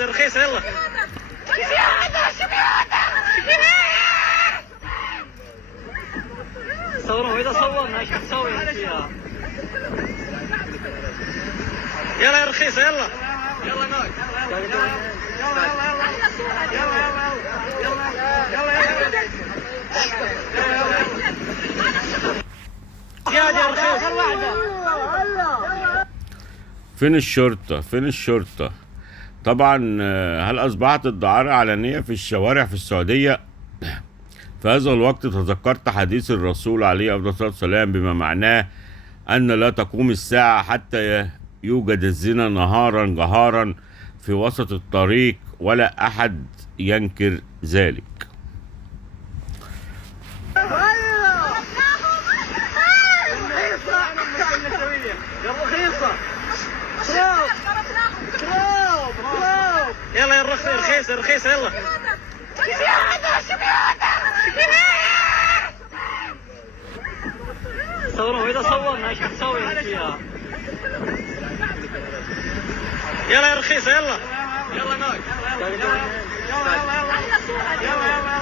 رخيصة رخيصة يلا. صوروا إذا صورنا إيش بتسوي فيها؟ يلا يا رخيصة يلا. يلا ناك. يلا يلا فين الشرطة؟ فين الشرطة؟ طبعا هل أصبحت الدعارة علنية في الشوارع في السعودية؟ في هذا الوقت تذكرت حديث الرسول عليه أفضل الصلاة والسلام بما معناه أن لا تقوم الساعة حتى يوجد الزنا نهارا جهارا في وسط الطريق ولا أحد ينكر ذلك. يلا يا رخيصة رخيصة يلا. صوروا إذا صورنا إيش بتسوي فيها؟ يلا يا رخيصة يلا. يلا ناك. يلا